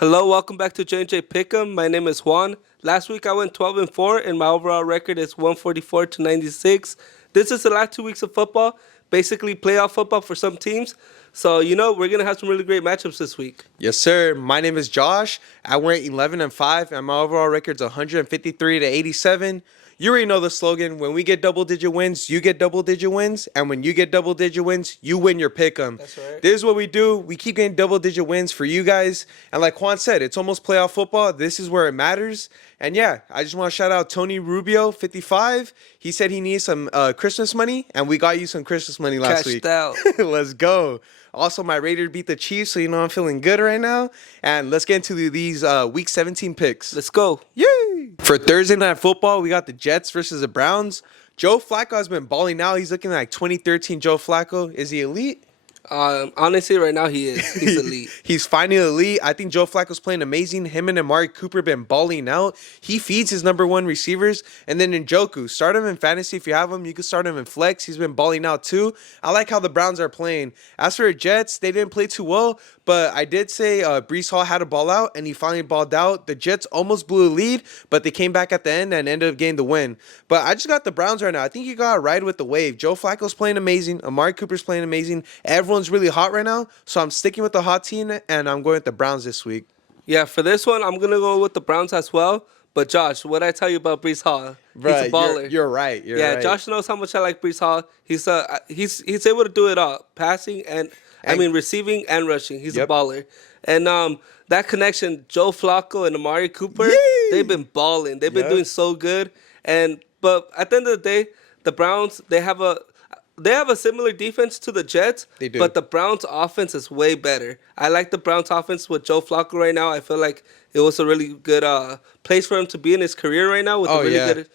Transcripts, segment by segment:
Hello, welcome back to JandJPickEm. My name is Juan. Last week I went 12-4, and my overall record is 144 to 96. This is the last 2 weeks of football, basically playoff football for some teams. So we're gonna have some really great matchups this week. Yes, sir. My name is Josh. I went 11-5, and my overall record's 153 to 87. You already know the slogan. When we get double-digit wins, you get double-digit wins. And when you get double-digit wins, you win your pick'em. That's right. This is what we do. We keep getting double-digit wins for you guys. And like Juan said, it's almost playoff football. This is where it matters. And yeah, I just want to shout out Tony Rubio, 55. He said he needs some Christmas money, and we got you some Christmas money last week. Out. Let's go. Also, my Raiders beat the Chiefs, so I'm feeling good right now. And let's get into these Week 17 picks. Let's go. Yay! For Thursday Night Football, we got the Jets versus the Browns. Joe Flacco has been balling out. He's looking like 2013 Joe Flacco. Is he elite? Honestly, right now he is. He's elite. He's finally elite. I think Joe Flacco's playing amazing. Him and Amari Cooper been balling out. He feeds his number one receivers. And then Njoku, start him in fantasy if you have him. You can start him in flex. He's been balling out too. I like how the Browns are playing. As for the Jets, they didn't play too well. But I did say Breece Hall had a ball out, and he finally balled out. The Jets almost blew a lead, but they came back at the end and ended up getting the win. But I just got the Browns right now. I think you got to ride with the wave. Joe Flacco's playing amazing. Amari Cooper's playing amazing. Everyone's really hot right now. So I'm sticking with the hot team, and I'm going with the Browns this week. Yeah, for this one, I'm going to go with the Browns as well. But Josh, what I tell you about Breece Hall? Right, he's a baller. You're right. You're right. Josh knows how much I like Breece Hall. He's able to do it all, passing and receiving and rushing. He's a baller. And that connection, Joe Flacco and Amari Cooper, they've been balling. They've been doing so good. But at the end of the day, the Browns, they have a similar defense to the Jets. They do. But the Browns' offense is way better. I like the Browns' offense with Joe Flacco right now. I feel like it was a really good place for him to be in his career right now with a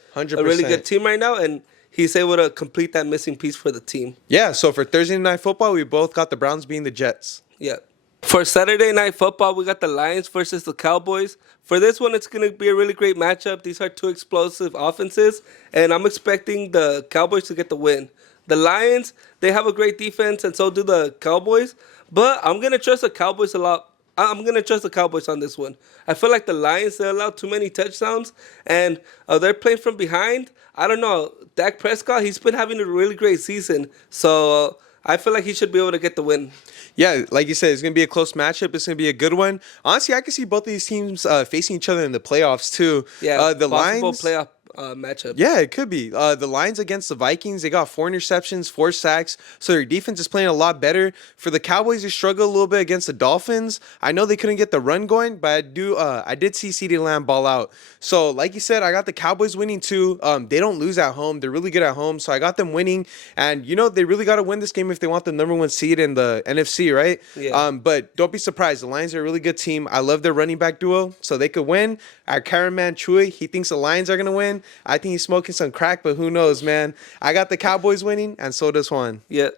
really good team right now. And he's able to complete that missing piece for the team. Yeah, so for Thursday Night Football, we both got the Browns being the Jets. Yeah. For Saturday Night Football, we got the Lions versus the Cowboys. For this one, it's going to be a really great matchup. These are two explosive offenses, and I'm expecting the Cowboys to get the win. The Lions, they have a great defense, and so do the Cowboys, but I'm going to trust the Cowboys a lot. I'm going to trust the Cowboys on this one. I feel like the Lions, they allow too many touchdowns, and they're playing from behind. I don't know. Dak Prescott, he's been having a really great season, so I feel like he should be able to get the win. Yeah, like you said, it's going to be a close matchup. It's going to be a good one. Honestly, I can see both of these teams facing each other in the playoffs, too. Yeah, the possible Lions, playoff matchup. Yeah, it could be. The Lions against the Vikings, they got 4 interceptions, 4 sacks, so their defense is playing a lot better. For the Cowboys, they struggled a little bit against the Dolphins. I know they couldn't get the run going, but I did see CeeDee Lamb ball out. So, like you said, I got the Cowboys winning too. They don't lose at home. They're really good at home, so I got them winning. And, they really got to win this game if they want the number 1 seed in the NFC, right? Yeah. But don't be surprised. The Lions are a really good team. I love their running back duo, so they could win. Our cameraman, Chewy, he thinks the Lions are going to win. I think he's smoking some crack, but who knows, man. I got the Cowboys winning, and so does Juan. Yeah.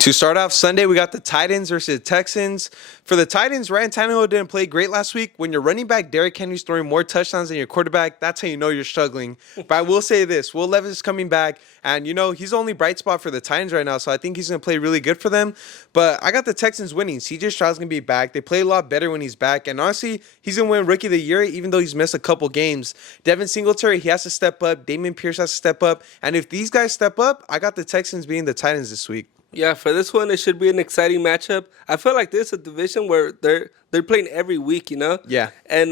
To start off Sunday, we got the Titans versus the Texans. For the Titans, Ryan Tannehill didn't play great last week. When your running back, Derrick Henry's throwing more touchdowns than your quarterback, that's how you know you're struggling. But I will say this, Will Levis is coming back, and, he's the only bright spot for the Titans right now, so I think he's going to play really good for them. But I got the Texans winning. CJ Stroud's going to be back. They play a lot better when he's back, and honestly, he's going to win Rookie of the Year, even though he's missed a couple games. Devin Singletary, he has to step up. Damian Pierce has to step up. And if these guys step up, I got the Texans beating the Titans this week. Yeah, for this one, it should be an exciting matchup. I feel like this is a division where they're playing every week, Yeah. And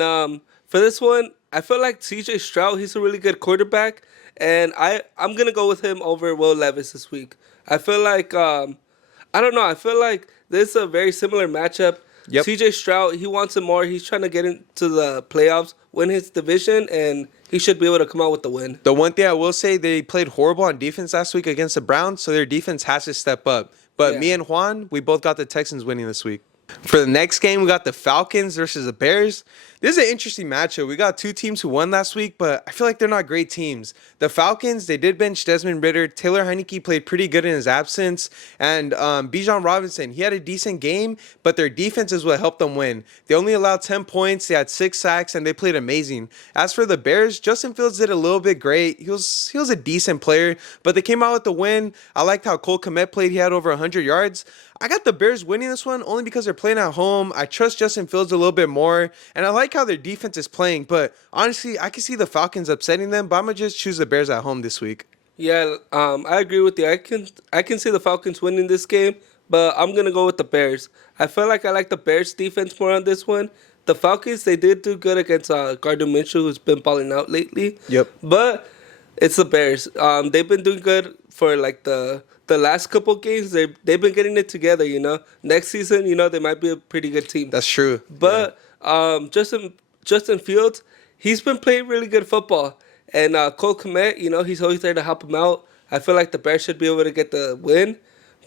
for this one, I feel like CJ Stroud, he's a really good quarterback, and I'm going to go with him over Will Levis this week. I feel like, I don't know, I feel like this is a very similar matchup. Yep. CJ Stroud, he wants it more. He's trying to get into the playoffs, win his division, and he should be able to come out with the win. The one thing I will say, they played horrible on defense last week against the Browns, so their defense has to step up. But me and Juan, we both got the Texans winning this week. For the next game, we got the Falcons versus the Bears. This is an interesting matchup. We got 2 teams who won last week, but I feel like they're not great teams. The Falcons, they did bench Desmond Ridder. Taylor Heineke played pretty good in his absence. And Bijan Robinson, he had a decent game, but their defense is what helped them win. They only allowed 10 points. They had 6 sacks, and they played amazing. As for the Bears, Justin Fields did a little bit great. He was a decent player, but they came out with the win. I liked how Cole Kmet played. He had over 100 yards. I got the Bears winning this one only because they're playing at home. I trust Justin Fields a little bit more, and I like how their defense is playing. But honestly, I can see the Falcons upsetting them, but I'm gonna just choose the Bears at home this week. Yeah, I agree with you. I can see the Falcons winning this game, but I'm gonna go with the Bears. I feel like I like the Bears defense more on this one. The Falcons, they did do good against Gardner Minshew, who's been balling out lately. Yep. But it's the Bears. They've been doing good for like the last couple games. They've been getting it together. Next season, they might be a pretty good team. That's true. But Justin Fields, he's been playing really good football. And Cole Kmet, he's always there to help him out. I feel like the Bears should be able to get the win.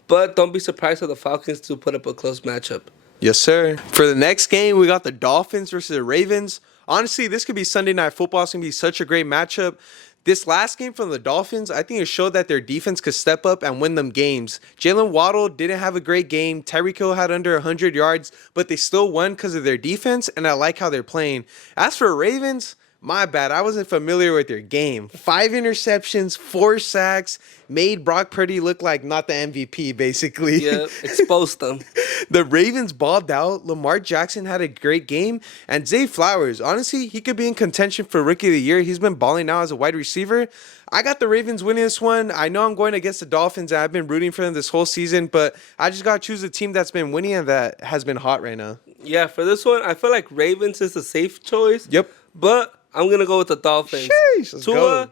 But don't be surprised for the Falcons to put up a close matchup. Yes, sir. For the next game, we got the Dolphins versus the Ravens. Honestly, this could be Sunday Night Football. It's going to be such a great matchup. This last game from the Dolphins, I think it showed that their defense could step up and win them games. Jalen Waddle didn't have a great game. Tyreek Hill had under 100 yards, but they still won because of their defense, and I like how they're playing. As for Ravens, my bad. I wasn't familiar with their game. 5 interceptions, 4 sacks, made Brock Purdy look like not the MVP, basically. Yeah, exposed them. The Ravens balled out. Lamar Jackson had a great game. And Zay Flowers, honestly, he could be in contention for Rookie of the Year. He's been balling out as a wide receiver. I got the Ravens winning this one. I know I'm going against the Dolphins, and I've been rooting for them this whole season, but I just got to choose a team that's been winning and that has been hot right now. Yeah, for this one, I feel like Ravens is a safe choice. Yep. But I'm going to go with the Dolphins. Sheesh, let's go.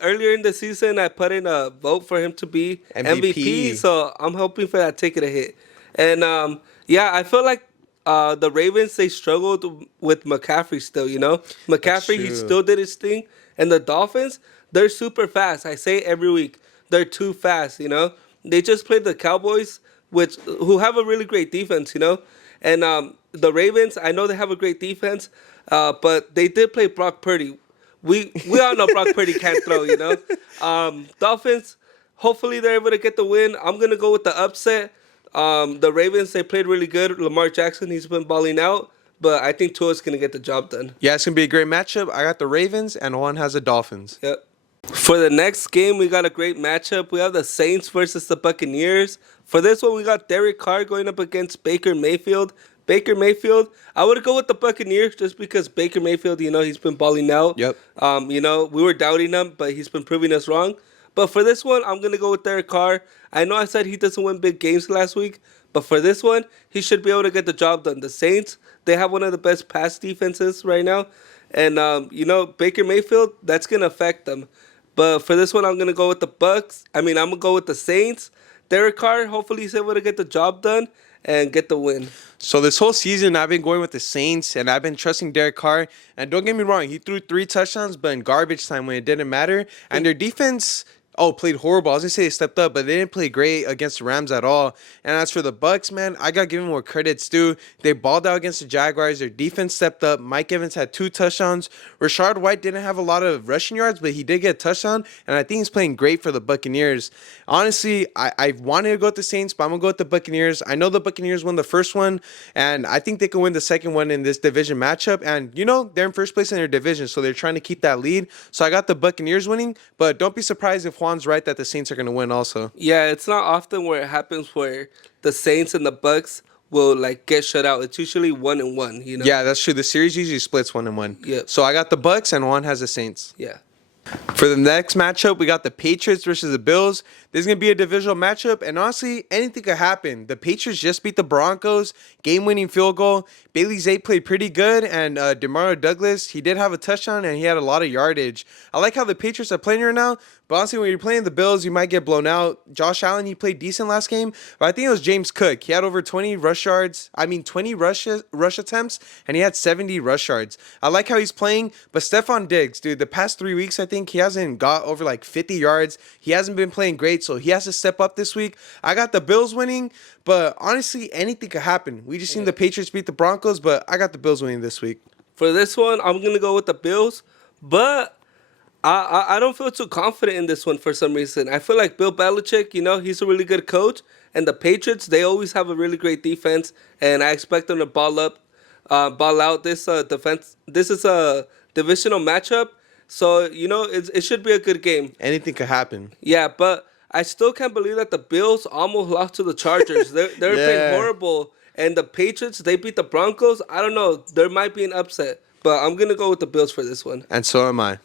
Earlier in the season, I put in a vote for him to be MVP, so I'm hoping for that ticket to hit. And, I feel like the Ravens, they struggled with McCaffrey still, McCaffrey, he still did his thing. And the Dolphins, they're super fast. I say it every week. They're too fast, They just played the Cowboys, who have a really great defense, And the Ravens, I know they have a great defense, but they did play Brock Purdy. We all know Brock Purdy can't throw, Dolphins, hopefully they're able to get the win. I'm going to go with the upset. The Ravens, they played really good. Lamar Jackson, he's been balling out. But I think Tua's going to get the job done. Yeah, it's going to be a great matchup. I got the Ravens, and Juan has the Dolphins. Yep. For the next game, we got a great matchup. We have the Saints versus the Buccaneers. For this one, we got Derek Carr going up against Baker Mayfield. Baker Mayfield, I would go with the Buccaneers just because Baker Mayfield, he's been balling out. Yep. We were doubting him, but he's been proving us wrong. But for this one, I'm going to go with Derek Carr. I know I said he doesn't win big games last week, but for this one, he should be able to get the job done. The Saints, they have one of the best pass defenses right now. And, Baker Mayfield, that's going to affect them. But for this one, I'm going to go with the Bucks. I'm going to go with the Saints. Derek Carr, hopefully he's able to get the job done and get the win. So this whole season, I've been going with the Saints, and I've been trusting Derek Carr. And don't get me wrong, he threw 3 touchdowns, but in garbage time when it didn't matter. And their defense played horrible. I was going to say they stepped up, but they didn't play great against the Rams at all. And as for the Bucks, man, I got to give them more credits, too. They balled out against the Jaguars. Their defense stepped up. Mike Evans had 2 touchdowns. Rashard White didn't have a lot of rushing yards, but he did get a touchdown, and I think he's playing great for the Buccaneers. Honestly, I wanted to go with the Saints, but I'm going to go with the Buccaneers. I know the Buccaneers won the first one, and I think they can win the second one in this division matchup. And, they're in first place in their division, so they're trying to keep that lead. So I got the Buccaneers winning, but don't be surprised if Juan's right that the Saints are going to win also. Yeah, it's not often where it happens where the Saints and the Bucks will get shut out. It's usually 1-1, Yeah, that's true. The series usually splits 1-1. Yeah. So I got the Bucks and Juan has the Saints. Yeah. For the next matchup, we got the Patriots versus the Bills. This is going to be a divisional matchup, and honestly, anything could happen. The Patriots just beat the Broncos, game-winning field goal. Bailey Zappe played pretty good, and DeMario Douglas, he did have a touchdown, and he had a lot of yardage. I like how the Patriots are playing right now, but honestly, when you're playing the Bills, you might get blown out. Josh Allen, he played decent last game, but I think it was James Cook. He had over 20 rush attempts, and he had 70 rush yards. I like how he's playing, but Stephon Diggs, dude, the past 3 weeks, I think he hasn't got over 50 yards. He hasn't been playing great, so he has to step up this week. I got the Bills winning, but honestly, anything could happen. We just seen the Patriots beat the Broncos, but I got the Bills winning this week. For this one, I'm going to go with the Bills, but I don't feel too confident in this one for some reason. I feel like Bill Belichick, he's a really good coach, and the Patriots, they always have a really great defense, and I expect them to ball out this defense. This is a divisional matchup, so, it should be a good game. Anything could happen. Yeah, but I still can't believe that the Bills almost lost to the Chargers. They're playing horrible, and the Patriots, they beat the Broncos. I don't know. There might be an upset, but I'm gonna go with the Bills for this one. And so am I.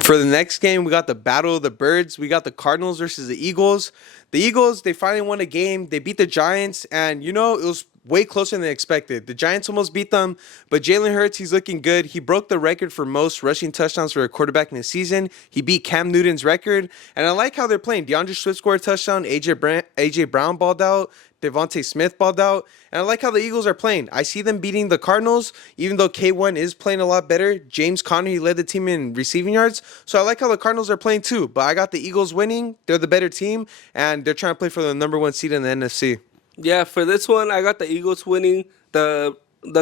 For the next game, we got the Battle of the Birds. We got the Cardinals versus the Eagles. The Eagles, they finally won a game. They beat the Giants, and it was way closer than expected. The Giants almost beat them, but Jalen Hurts, he's looking good. He broke the record for most rushing touchdowns for a quarterback in the season. He beat Cam Newton's record, and I like how they're playing. DeAndre Swift scored a touchdown. AJ Brown balled out. Devontae Smith balled out. And I like how the Eagles are playing. I see them beating the Cardinals, even though K1 is playing a lot better. James Conner, he led the team in receiving yards. So I like how the Cardinals are playing too. But I got the Eagles winning. They're the better team, and they're trying to play for the number 1 seed in the NFC. Yeah, for this one, I got the Eagles winning. The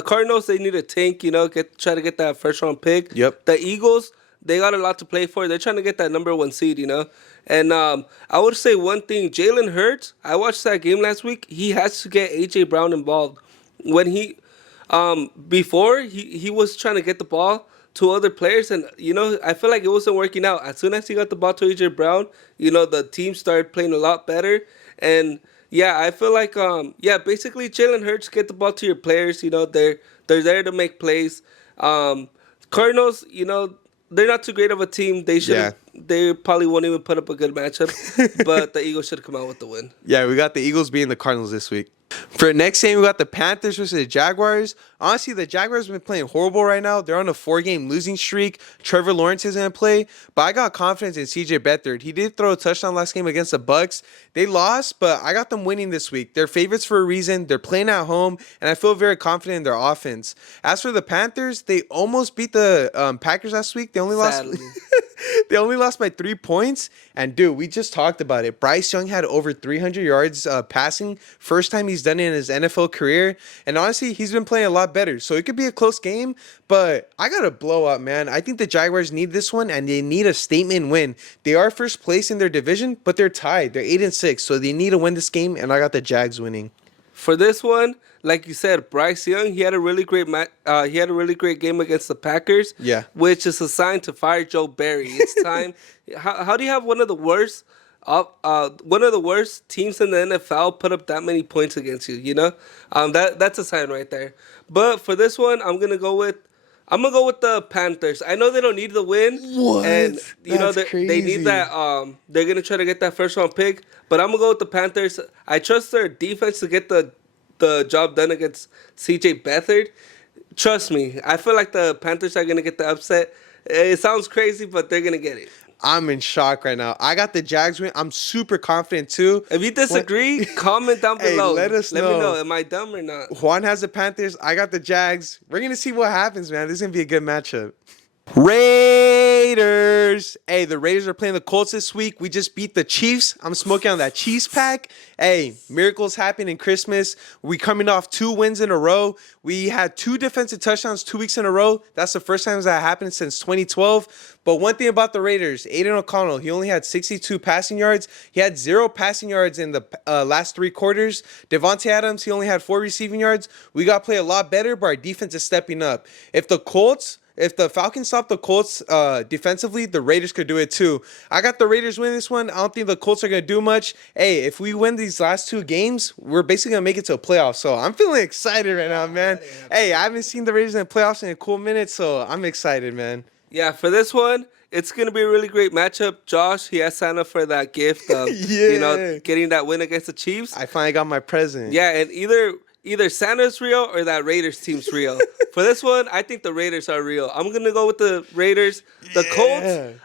Cardinals, they need a tank, try to get that first round pick. Yep. The Eagles, they got a lot to play for. They're trying to get that number 1 seed, And I would say one thing, Jalen Hurts, I watched that game last week. He has to get AJ Brown involved. When before he was trying to get the ball to other players, and I feel like it wasn't working out. As soon as he got the ball to AJ Brown, the team started playing a lot better. And yeah, I feel like basically Jalen Hurts, get the ball to your players. They're there to make plays. Cardinals, they're not too great of a team. They should. Yeah. They probably won't even put up a good matchup. But the Eagles should come out with the win. Yeah, we got the Eagles beating the Cardinals this week. For the next game, we got the Panthers versus the Jaguars. Honestly, the Jaguars have been playing horrible right now. They're on a 4-game losing streak. Trevor Lawrence isn't in play, but I got confidence in CJ Beathard. He did throw a touchdown last game against the Bucks. They lost, but I got them winning this week. They're favorites for a reason. They're playing at home, and I feel very confident in their offense. As for the Panthers, they almost beat the Packers last week. They only lost. They only lost by 3 points. And, dude, we just talked about it. Bryce Young had over 300 yards passing. First time he's done it in his NFL career. And, honestly, he's been playing a lot better. So it could be a close game. But I got a blowout, man. I think the Jaguars need this one, and they need a statement win. They are first place in their division, but they're tied. They're 8-6. So they need to win this game, and I got the Jags winning. For this one, like you said, Bryce Young, he had a really great game against the Packers. Yeah. Which is a sign to fire Joe Barry. It's time. How do you have one of the worst teams in the NFL put up that many points against you? That's a sign right there. But for this one, I'm gonna go with the Panthers. I know they don't need the win. What? And That's they need that. They're gonna try to get that first round pick. But I'm gonna go with the Panthers. I trust their defense to get the job done against CJ Beathard. Trust me, I feel like the Panthers are gonna get the upset. It sounds crazy, but they're gonna get it. I'm in shock right now. I got the Jags win. I'm super confident too. If you disagree, comment down below. Let us know. Let me know. Am I dumb or not? Juan has the Panthers. I got the Jags. We're going to see what happens, man. This is going to be a good matchup. Raiders. Hey, the Raiders are playing the Colts this week. We just beat the Chiefs. I'm smoking on that Chiefs pack. Hey, miracles happen in Christmas. We coming off 2 wins in a row. We had 2 defensive touchdowns 2 weeks in a row. That's the first time that happened since 2012. But one thing about the Raiders, Aiden O'Connell, he only had 62 passing yards. He had 0 passing yards in the last 3 quarters. Devontae Adams, he only had 4 receiving yards. We got to play a lot better, but our defense is stepping up. If the Falcons stop the Colts defensively, the Raiders could do it too. I got the Raiders win this one. I don't think the Colts are going to do much. Hey, if we win these last 2 games, we're basically going to make it to a playoff. So I'm feeling excited right now, man. Hey, I haven't seen the Raiders in the playoffs in a cool minute, so I'm excited, man. Yeah, for this one, it's going to be a really great matchup. Josh, he has signed up for that gift of, getting that win against the Chiefs. I finally got my present. Yeah, and either Santa's real or that Raiders team's real. For this one, I think the Raiders are real. I'm gonna go with the Raiders. The Colts,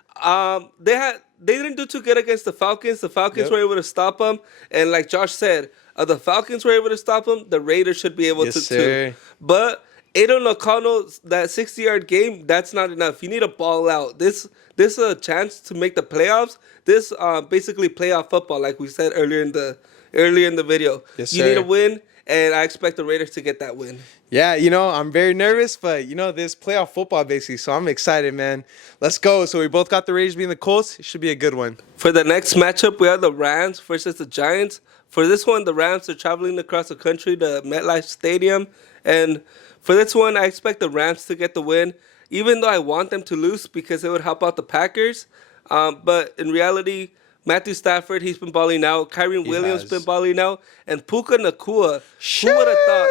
they didn't do too good against the Falcons. The Falcons were able to stop them, and like Josh said, the Falcons were able to stop them. The Raiders should be able to too. But Aiden O'Connell, that 60-yard game, that's not enough. You need to ball out. This is a chance to make the playoffs. This basically playoff football, like we said earlier in the video. Yes, you need to win. And I expect the Raiders to get that win. Yeah, I'm very nervous, but, this playoff football basically, so I'm excited, man. Let's go. So we both got the Raiders being the Colts. It should be a good one. For the next matchup, we have the Rams versus the Giants. For this one, the Rams are traveling across the country to MetLife Stadium. And for this one, I expect the Rams to get the win, even though I want them to lose because it would help out the Packers. But in reality, Matthew Stafford, he's been balling out. Kyron Williams has. been balling out. And Puka Nakua, who would have thought,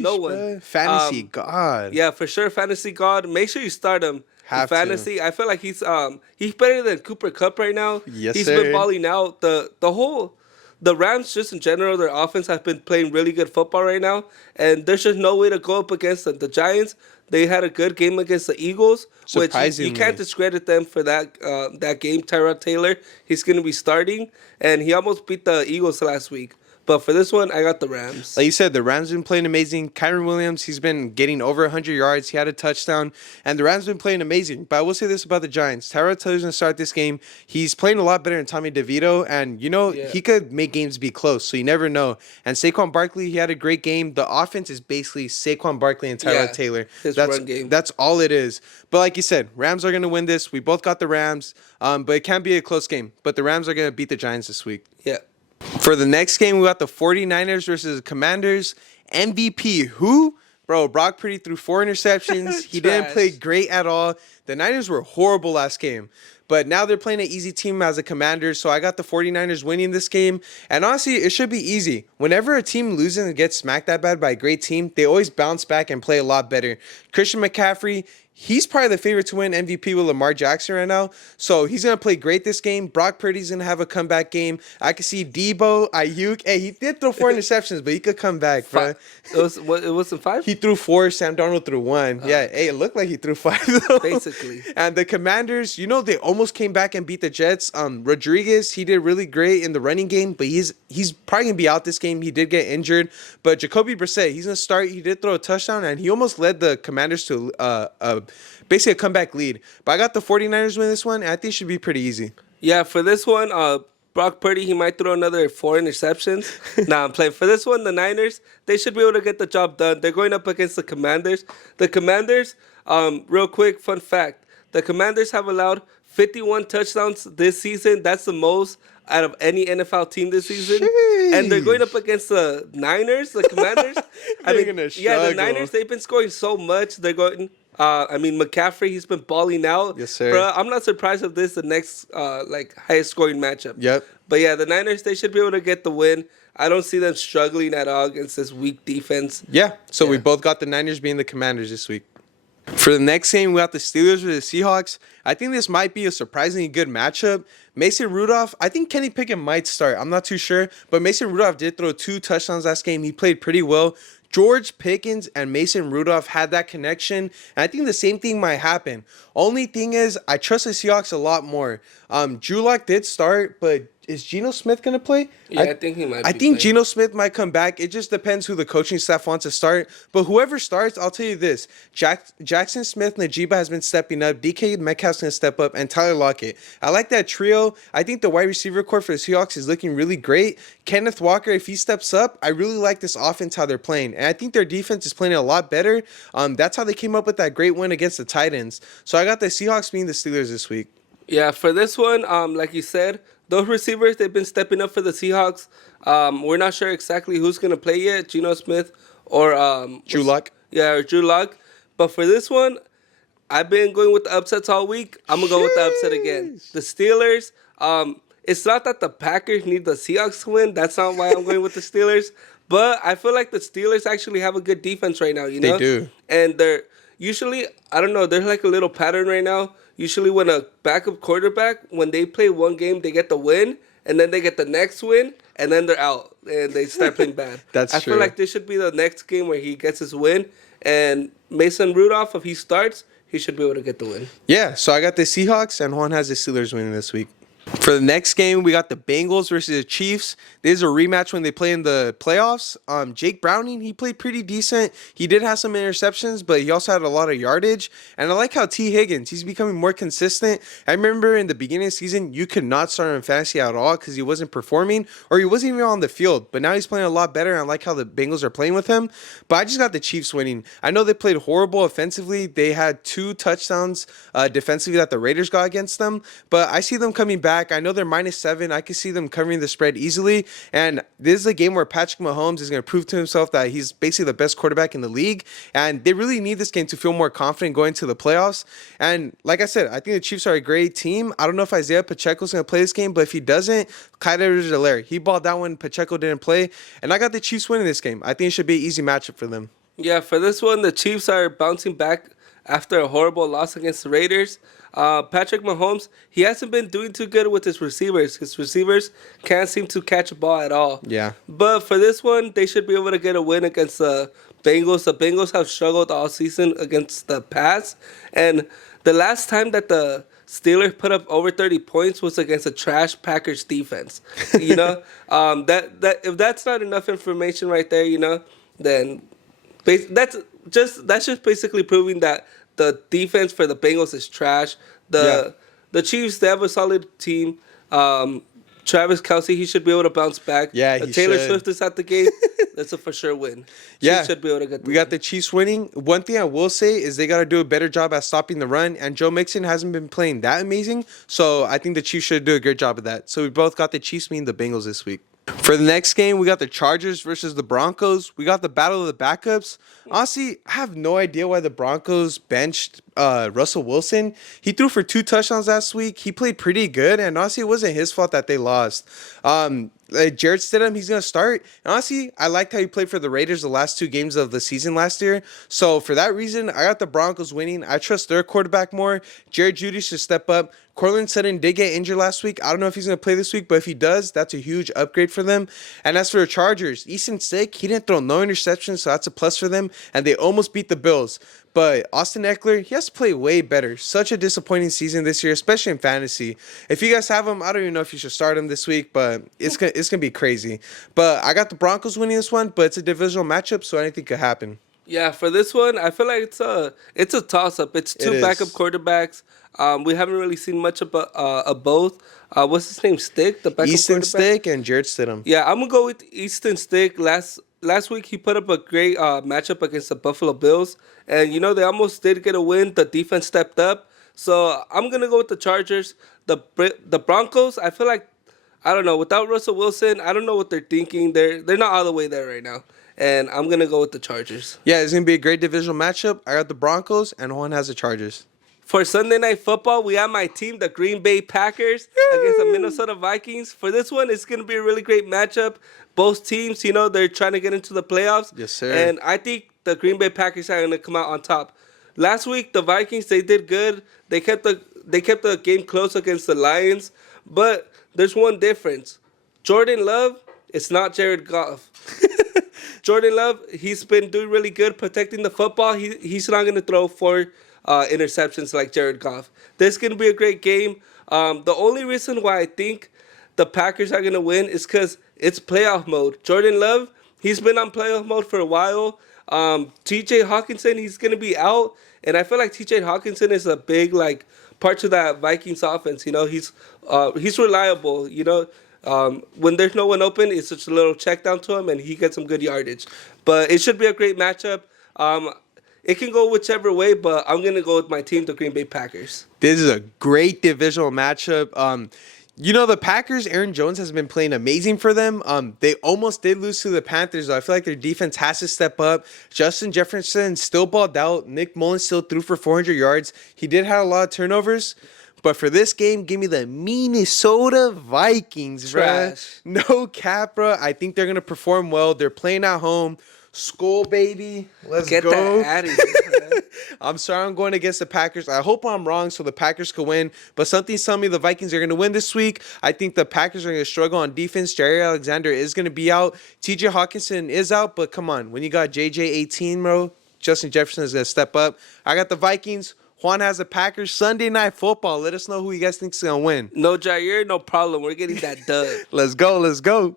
No Sheesh, one. bruh. Fantasy Um, god. Yeah, for sure, fantasy god. Make sure you start him in Have to. fantasy. I feel like he's better than Cooper Kupp right now. Yes, He's sir. been balling out. The Rams just in general, their offense have been playing really good football right now, and there's just no way to go up against them. The Giants, they had a good game against the Eagles, which you can't discredit them for that game. Tyrod Taylor, he's going to be starting, and he almost beat the Eagles last week. But for this one, I got the Rams. Like you said, the Rams have been playing amazing. Kyron Williams, he's been getting over 100 yards. He had a touchdown, and the Rams have been playing amazing. But I will say this about the Giants. Tyrod Taylor's going to start this game. He's playing a lot better than Tommy DeVito, and, he could make games be close, so you never know. And Saquon Barkley, he had a great game. The offense is basically Saquon Barkley and Tyrod Taylor. Run game. That's all it is. But like you said, Rams are going to win this. We both got the Rams, but it can be a close game. But the Rams are going to beat the Giants this week. Yeah. For the next game, we got the 49ers versus the Commanders. MVP, who? Bro, Brock Purdy threw 4 interceptions. He didn't play great at all. The Niners were horrible last game. But now they're playing an easy team as the Commanders, so I got the 49ers winning this game. And honestly, it should be easy. Whenever a team loses and gets smacked that bad by a great team, they always bounce back and play a lot better. Christian McCaffrey, he's probably the favorite to win MVP with Lamar Jackson right now. So he's going to play great this game. Brock Purdy's going to have a comeback game. I can see Debo, Ayuk. Hey, he did throw 4 interceptions, but he could come back, bro. It wasn't 5? He threw 4. Sam Darnold threw 1. Yeah, hey, it looked like he threw 5, though. Basically. And the Commanders, they almost came back and beat the Jets. Rodriguez, he did really great in the running game, but he's probably going to be out this game. He did get injured. But Jacoby Brissett, he's going to start. He did throw a touchdown, and he almost led the Commanders to basically a comeback lead. But I got the 49ers win this one, and I think it should be pretty easy. Yeah, for this one, Brock Purdy, he might throw another 4 interceptions. Nah, I'm playing. For this one, the Niners, they should be able to get the job done. They're going up against the Commanders. The Commanders, real quick, fun fact. The Commanders have allowed 51 touchdowns this season. That's the most out of any NFL team this season. Sheesh. And they're going up against the Niners, the Commanders. The Niners, they've been scoring so much. They're going... McCaffrey, he's been balling out. Yes, sir. Bro, I'm not surprised if this is the next highest scoring matchup. Yep. But yeah, the Niners, they should be able to get the win. I don't see them struggling at all against this weak defense. Yeah. So we both got the Niners being the Commanders this week. For the next game, we got the Steelers versus the Seahawks. I think this might be a surprisingly good matchup. Mason Rudolph, I think Kenny Pickett might start. I'm not too sure. But Mason Rudolph did throw 2 touchdowns last game. He played pretty well. George Pickens and Mason Rudolph had that connection. And I think the same thing might happen. Only thing is, I trust the Seahawks a lot more. Drew Lock did start, but is Geno Smith going to play? Yeah, I think he might I think Geno Smith might come back. It just depends who the coaching staff wants to start. But whoever starts, I'll tell you this. Jackson Smith, Najiba has been stepping up. DK Metcalf's going to step up. And Tyler Lockett. I like that trio. I think the wide receiver core for the Seahawks is looking really great. Kenneth Walker, if he steps up, I really like this offense, how they're playing. And I think their defense is playing a lot better. That's how they came up with that great win against the Titans. So I got the Seahawks being the Steelers this week. Yeah, for this one, like you said, those receivers, they've been stepping up for the Seahawks. We're not sure exactly who's going to play yet, Geno Smith or... Drew Lock. Yeah, or Drew Lock. But for this one, I've been going with the upsets all week. I'm going to go with the upset again. The Steelers, it's not that the Packers need the Seahawks to win. That's not why I'm going with the Steelers. But I feel like the Steelers actually have a good defense right now, They do. And they're usually, I don't know, there's like a little pattern right now. Usually when a backup quarterback, when they play one game, they get the win, and then they get the next win, and then they're out, and they start playing bad. I feel like this should be the next game where he gets his win, and Mason Rudolph, if he starts, he should be able to get the win. Yeah, so I got the Seahawks, and Juan has the Steelers winning this week. For the next game, we got the Bengals versus the Chiefs. This is a rematch when they play in the playoffs. Jake Browning, he played pretty decent. He did have some interceptions, but he also had a lot of yardage. And I like how T. Higgins, he's becoming more consistent. I remember in the beginning of the season, you could not start him in fantasy at all because he wasn't performing or he wasn't even on the field. But now he's playing a lot better, and I like how the Bengals are playing with him. But I just got the Chiefs winning. I know they played horrible offensively. They had 2 touchdowns defensively that the Raiders got against them. But I see them coming back. back. I know they're -7. I can see them covering the spread easily. And this is a game where Patrick Mahomes is going to prove to himself that he's basically the best quarterback in the league. And they really need this game to feel more confident going to the playoffs. And like I said, I think the Chiefs are a great team. I don't know if Isaiah Pacheco's going to play this game, but if he doesn't, Clyde Edwards-Helaire, he balled out when Pacheco didn't play. And I got the Chiefs winning this game. I think it should be an easy matchup for them. Yeah, for this one, the Chiefs are bouncing back after a horrible loss against the Raiders. Patrick Mahomes, he hasn't been doing too good with his receivers. His receivers can't seem to catch a ball at all. Yeah. But for this one, they should be able to get a win against the Bengals. The Bengals have struggled all season against the pass. And the last time that the Steelers put up over 30 points was against a trash Packers defense. You know, that if that's not enough information right there, you know, then that's just basically proving that the defense for the Bengals is trash. The Chiefs, they have a solid team. Travis Kelce, he should be able to bounce back. Yeah, he Taylor should. Swift is at the game. That's a for sure win. Yeah, Chiefs should be able to get the we got the Chiefs winning. One thing I will say is they got to do a better job at stopping the run, and Joe Mixon hasn't been playing that amazing, so I think the Chiefs should do a good job of that. So we both got the Chiefs meeting the Bengals this week. For the next game, we got the Chargers versus the Broncos. We got the battle of the backups. Honestly, I have no idea why the Broncos benched Russell Wilson. He threw for 2 touchdowns last week. He played pretty good, and honestly, it wasn't his fault that they lost. Jarrett Stidham, he's going to start. And honestly, I liked how he played for the Raiders the last 2 games of the season last year. So for that reason, I got the Broncos winning. I trust their quarterback more. Jared Judy should step up. Cortland Sutton did get injured last week. I don't know if he's going to play this week, but if he does, that's a huge upgrade for them. And as for the Chargers, Easton Stick, he didn't throw no interceptions, so that's a plus for them. And they almost beat the Bills. But Austin Eckler, he has to play way better. Such a disappointing season this year, especially in fantasy. If you guys have him, I don't even know if you should start him this week, but it's gonna be crazy. But I got the Broncos winning this one, but it's a divisional matchup, so anything could happen. Yeah, for this one, I feel like it's a toss-up. It's two backup quarterbacks. We haven't really seen much of both. What's his name? Stick, the backup Easton quarterback? Stick and Jared Stidham. Yeah, I'm gonna go with Easton Stick. Last week he put up a great matchup against the Buffalo Bills, and you know they almost did get a win. The defense stepped up, so I'm gonna go with the Chargers. The Broncos, I feel like, I don't know, without Russell Wilson, I don't know what they're thinking. They're not all the way there right now, and I'm gonna go with the Chargers. Yeah, it's gonna be a great divisional matchup. I got the Broncos, and Juan has the Chargers. For Sunday Night Football, we have my team, the Green Bay Packers, against the Minnesota Vikings. For this one, it's going to be a really great matchup. Both teams, you know, they're trying to get into the playoffs. Yes, sir. And I think the Green Bay Packers are going to come out on top. Last week, the Vikings, they did good. They kept the game close against the Lions. But there's one difference. Jordan Love, it's not Jared Goff. Jordan Love, he's been doing really good protecting the football. He's not going to throw 4 interceptions like Jared Goff. This is going to be a great game. The only reason why I think the Packers are going to win is because it's playoff mode. Jordan Love, he's been on playoff mode for a while. TJ Hawkinson, he's going to be out. And I feel like TJ Hawkinson is a big part to that Vikings offense. You know, he's reliable. You know, when there's no one open, it's just a little check down to him and he gets some good yardage. But it should be a great matchup. It can go whichever way, but I'm going to go with my team, the Green Bay Packers. This is a great divisional matchup. You know, the Packers, Aaron Jones has been playing amazing for them. They almost did lose to the Panthers, though. I feel like their defense has to step up. Justin Jefferson still balled out. Nick Mullins still threw for 400 yards. He did have a lot of turnovers. But for this game, give me the Minnesota Vikings, bro. No cap, bro. I think they're going to perform well. They're playing at home. Skull, baby. Let's Get go. that out of here, man. I'm sorry I'm going against the Packers. I hope I'm wrong so the Packers can win. But something's telling me the Vikings are going to win this week. I think the Packers are going to struggle on defense. Jerry Alexander is going to be out. TJ Hawkinson is out. But come on. When you got JJ18, bro, Justin Jefferson is going to step up. I got the Vikings. Juan has the Packers. Sunday Night Football. Let us know who you guys think is going to win. No Jair, no problem. We're getting that dub. Let's go. Let's go.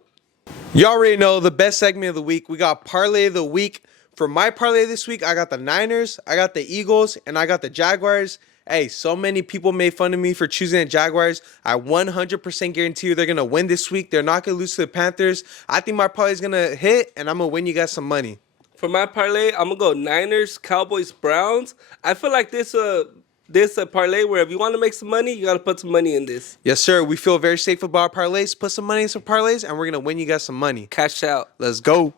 You already know the best segment of the week. We got Parlay of the Week. For my parlay this week, I got the Niners, I got the Eagles, and I got the Jaguars. Hey, so many people made fun of me for choosing the Jaguars. I 100% guarantee you they're going to win this week. They're not going to lose to the Panthers. I think my parlay is going to hit, and I'm going to win you guys some money. For my parlay, I'm going to go Niners, Cowboys, Browns. I feel like this this a parlay where if you want to make some money, you got to put some money in this. Yes, sir. We feel very safe about our parlays. Put some money in some parlays, and we're going to win you guys some money. Cash out. Let's go.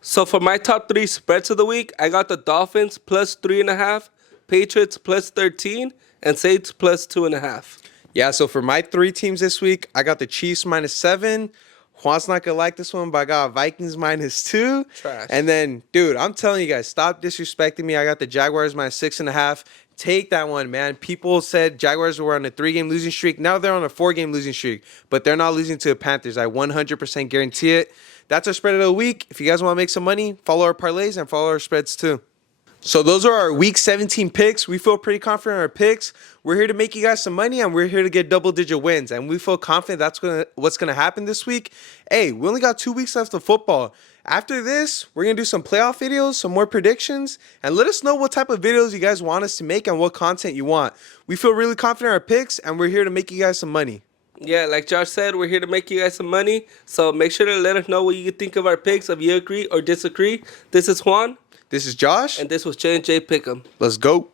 So for my top 3 spreads of the week, I got the Dolphins plus 3.5, Patriots plus 13, and Saints plus 2.5. Yeah, so for my 3 teams this week, I got the Chiefs -7. Juan's not going to like this one, but I got Vikings -2. Trash. And then, dude, I'm telling you guys, stop disrespecting me. I got the Jaguars -6.5. Take that one, man. People said Jaguars were on a 3-game losing streak. Now they're on a 4-game losing streak, but they're not losing to the Panthers. I 100% guarantee it. That's our spread of the week. If you guys want to make some money, follow our parlays and follow our spreads too. So those are our Week 17 picks. We feel pretty confident in our picks. We're here to make you guys some money, and we're here to get double-digit wins. And we feel confident that's what's gonna happen this week. Hey, we only got 2 weeks left of football. After this, we're gonna do some playoff videos, some more predictions, and let us know what type of videos you guys want us to make and what content you want. We feel really confident in our picks, and we're here to make you guys some money. Yeah, like Josh said, we're here to make you guys some money. So make sure to let us know what you think of our picks, if you agree or disagree. This is Juan. This is Josh. And this was JandJPickEm. Let's go.